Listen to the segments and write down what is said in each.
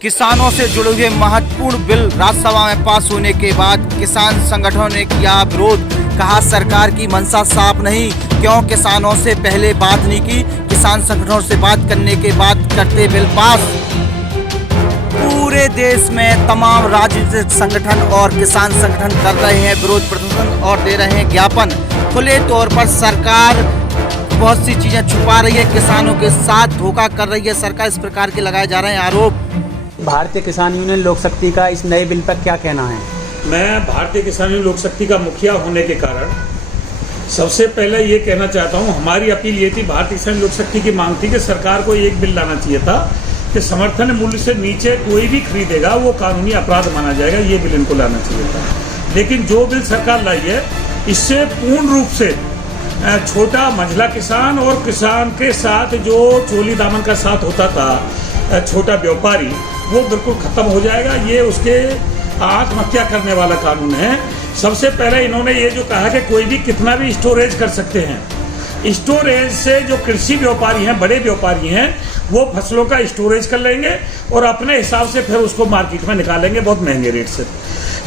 किसानों से जुड़े हुए महत्वपूर्ण बिल राज्यसभा में पास होने के बाद किसान संगठनों ने किया विरोध। कहा सरकार की मंशा साफ नहीं, क्यों किसानों से पहले बात नहीं की, किसान संगठनों से बात करने के बाद करते बिल पास। पूरे देश में तमाम राजनीतिक संगठन और किसान संगठन कर रहे हैं विरोध प्रदर्शन और दे रहे हैं ज्ञापन। खुले तौर पर सरकार बहुत सी चीजें छुपा रही है, किसानों के साथ धोखा कर रही है सरकार, इस प्रकार के लगाए जा रहे हैं आरोप। भारतीय किसान यूनियन लोक शक्ति का इस नए बिल पर क्या कहना है? मैं भारतीय किसान यूनियन लोक शक्ति का मुखिया होने के कारण सबसे पहले ये कहना चाहता हूँ, हमारी अपील ये थी, भारतीय किसान लोक शक्ति की मांग थी कि सरकार को एक बिल लाना चाहिए था कि समर्थन मूल्य से नीचे कोई भी खरीदेगा वो कानूनी अपराध माना जाएगा। ये बिल इनको लाना चाहिए था। लेकिन जो बिल सरकार लाई है इससे पूर्ण रूप से छोटा मझला किसान और किसान के साथ जो चोली दामन का साथ होता था छोटा व्यापारी, वो बिल्कुल खत्म हो जाएगा। ये उसके आत्महत्या करने वाला कानून है। सबसे पहले इन्होंने ये जो कहा कि कोई भी कितना भी स्टोरेज कर सकते हैं, स्टोरेज से जो कृषि व्यापारी हैं, बड़े व्यापारी हैं, वो फसलों का स्टोरेज कर लेंगे और अपने हिसाब से फिर उसको मार्केट में निकालेंगे बहुत महंगे रेट से।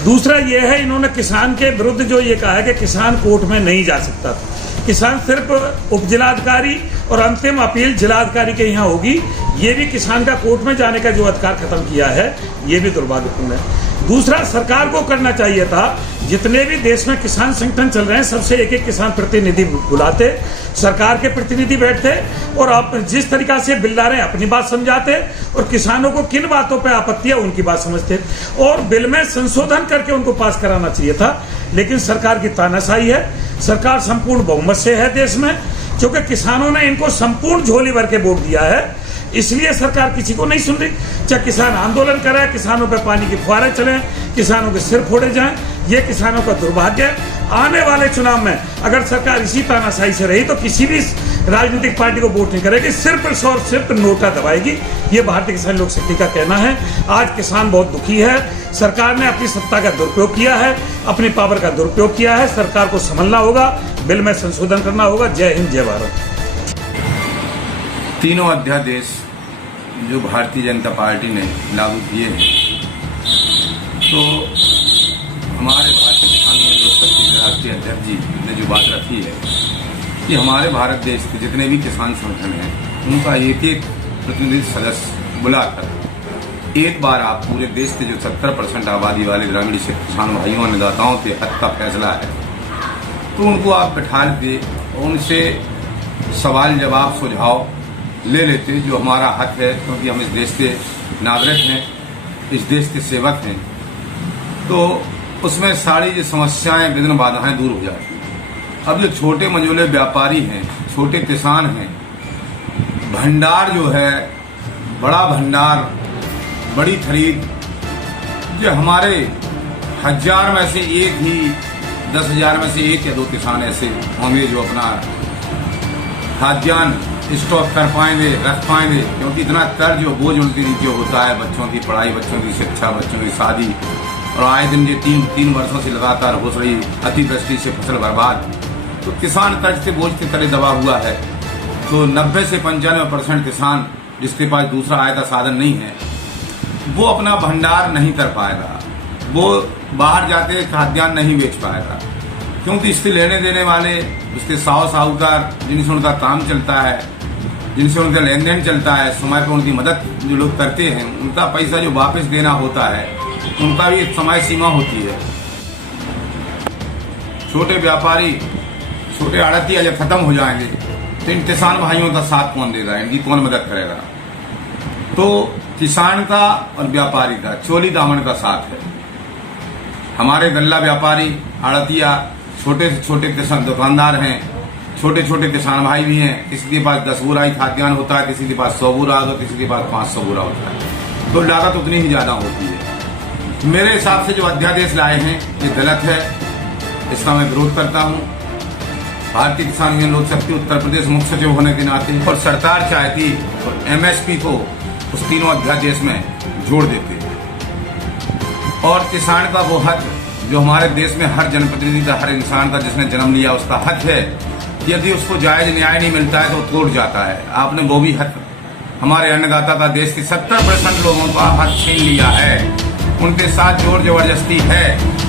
दूसरा ये है, इन्होंने किसान के विरुद्ध जो ये कहा है कि किसान कोर्ट में नहीं जा सकता, किसान सिर्फ उप जिलाधिकारी और अंतिम अपील जिलाधिकारी के यहाँ होगी। ये भी किसान का कोर्ट में जाने का जो अधिकार खत्म किया है, ये भी दुर्भाग्यपूर्ण है। दूसरा, सरकार को करना चाहिए था, जितने भी देश में किसान संगठन चल रहे हैं सबसे एक एक किसान प्रतिनिधि बुलाते, सरकार के प्रतिनिधि बैठते और आप जिस तरीका से बिल ला रहे हैं अपनी बात समझाते और किसानों को किन बातों पर आपत्ति है उनकी बात समझते और बिल में संशोधन करके उनको पास कराना चाहिए था। लेकिन सरकार की तानाशाही है। सरकार संपूर्ण बहुमत से है देश में, क्योंकि किसानों ने इनको संपूर्ण झोली भर के वोट दिया है, इसलिए सरकार किसी को नहीं सुन रही। चाहे किसान आंदोलन करे, किसानों पे पानी की फुहारें चले, किसानों के सिर फोड़े जाएं, ये किसानों का दुर्भाग्य है। आने वाले चुनाव में अगर सरकार इसी तानाशाही से रही तो किसी भी राजनीतिक पार्टी को वोट नहीं करेगी, सिर्फ और सिर्फ नोटा दबाएगी। ये भारतीय किसान लोक शक्ति का कहना है। आज किसान बहुत दुखी है। सरकार ने अपनी सत्ता का दुरुपयोग किया है, अपनी पावर का दुरुपयोग किया है। सरकार को संभलना होगा, बिल में संशोधन करना होगा। जय हिंद, जय भारत। तीनों अध्यादेश जो भारतीय जनता पार्टी ने लागू किए हैं, तो हमारे भारतीय किसान यूनियन लोक शक्ति के राष्ट्रीय अध्यक्ष जी ने जो बात रखी है कि हमारे भारत देश के जितने भी किसान संगठन हैं उनका एक एक प्रतिनिधि सदस्य बुलाकर एक बार आप पूरे देश के जो 70% आबादी वाले ग्रामीण क्षेत्र किसान भाइयों अन्नदाताओं के हक का फैसला है, तो उनको आप बैठा के उनसे सवाल जवाब सुझाव ले लेते, जो हमारा हक है, क्योंकि हम इस देश के नागरिक हैं, इस देश के सेवक हैं, तो उसमें सारी जो समस्याएं विघ्न बाधाएं दूर हो जाती हैं। अब जो छोटे मझोले व्यापारी हैं, छोटे किसान हैं, भंडार जो है, बड़ा भंडार, बड़ी खरीद, जो हमारे 1000 में से एक ही 10,000 में से एक या दो किसान ऐसे होंगे जो अपना खाद्यान्न स्टॉक कर पाएंगे, रख पाएंगे, क्योंकि इतना कर्ज जो बोझ उनके नीचे होता है, बच्चों की पढ़ाई, बच्चों की शिक्षा, बच्चों की शादी, और आए दिन ये तीन वर्षों से लगातार हो रही अतिवृष्टि से फसल बर्बाद, तो किसान कर्ज के बोझ के तले दबा हुआ है। तो 90 से 95% किसान जिसके पास दूसरा आय का साधन नहीं है, वो अपना भंडार नहीं कर पाएगा, वो बाहर जाके खाद्यान्न नहीं बेच पाएगा, क्योंकि इससे लेने देने वाले उसके साहूकार जिनसे उनका काम चलता है, जिनसे उनका लेन देन चलता है, समय पर उनकी मदद जो लोग करते हैं, उनका पैसा जो वापस देना होता है, उनका भी एक समय सीमा होती है। छोटे व्यापारी, छोटे आड़तिया जब खत्म हो जाएंगे तो इन किसान भाइयों का साथ कौन देगा, इनकी कौन मदद करेगा? तो किसान का और व्यापारी का चोली दामन का साथ है। हमारे गल्ला व्यापारी, आड़तिया, छोटे से छोटे किसान दुकानदार हैं, छोटे छोटे किसान भाई भी हैं। किसी के पास 10 बोरा ही खाद्यान्न होता है, किसी के पास 100 बोरा होता है, किसी के पास 500 बोरा होता है, तो लागत उतनी ही ज्यादा होती है। मेरे हिसाब से जो अध्यादेश लाए हैं ये गलत है, इसका मैं विरोध करता हूँ। भारतीय किसान यूनियन लोक शक्ति उत्तर प्रदेश मुख्य सचिव होने के नाते, और सरकार चाहती तो MSP को उस तीनों अध्यादेश में जोड़ देते, और किसान का वो हक जो हमारे देश में हर जनप्रतिनिधि का, हर इंसान का जिसने जन्म लिया उसका हक है, यदि उसको जायज न्याय नहीं मिलता है तो तोड़ जाता है। आपने वो भी हक हमारे अन्नदाता का देश के 70% लोगों का हक छीन लिया है। उनके साथ जोर जबरदस्ती है।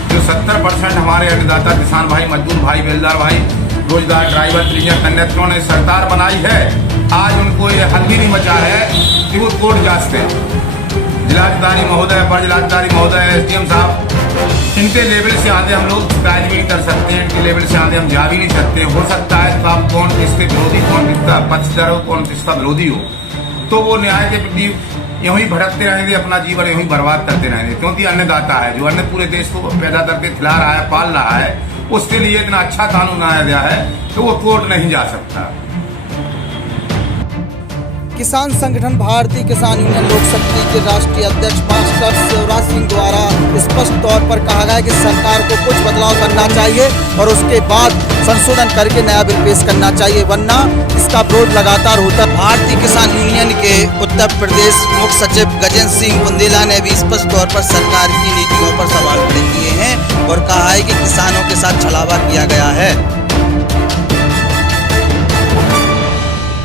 जो 70% हमारे अन्नदाता किसान भाई, मजदूर भाई, बेलदार भाई, रोजगार, ड्राइवर, क्लीनर, कंडक्टरों ने सरकार बनाई है, आज उनको ये हल भी नहीं बचा है कि वो कोर्ट जांचते हैं। जिलाधिकारी महोदय, अपर जिलाधिकारी महोदय, SDM साहब, इनके लेवल से आगे हम लोग शिकायत भी नहीं कर सकते हैं, इनके लेवल से आगे हम जा भी नहीं सकते। हो सकता है तो आप कौन किसके विरोधी, कौन किसका पक्षधर हो, कौन किसका विरोधी हो, तो वो न्याय के प्रति यूं ही भटकते रहेंगे, अपना जीवन यूं ही बर्बाद करते रहेंगे। क्योंकि अन्नदाता है, जो अन्न पूरे देश को पैदा करके खिला रहा है, पाल रहा है, उसके लिए इतना अच्छा कानून बनाया गया है कि वो कोर्ट नहीं जा सकता। किसान संगठन भारतीय किसान यूनियन लोक शक्ति के राष्ट्रीय अध्यक्ष मास्टर शिवराज सिंह द्वारा स्पष्ट तौर पर कहा गया है कि सरकार को कुछ बदलाव करना चाहिए और उसके बाद संशोधन करके नया बिल पेश करना चाहिए, वरना इसका विरोध लगातार होता है। भारतीय किसान यूनियन के उत्तर प्रदेश मुख्य सचिव गजेंद्र सिंह बुंदेला ने भी स्पष्ट तौर पर सरकार की नीतियों पर सवाल खड़े किए हैं और कहा है कि किसानों के साथ छलावा किया गया है।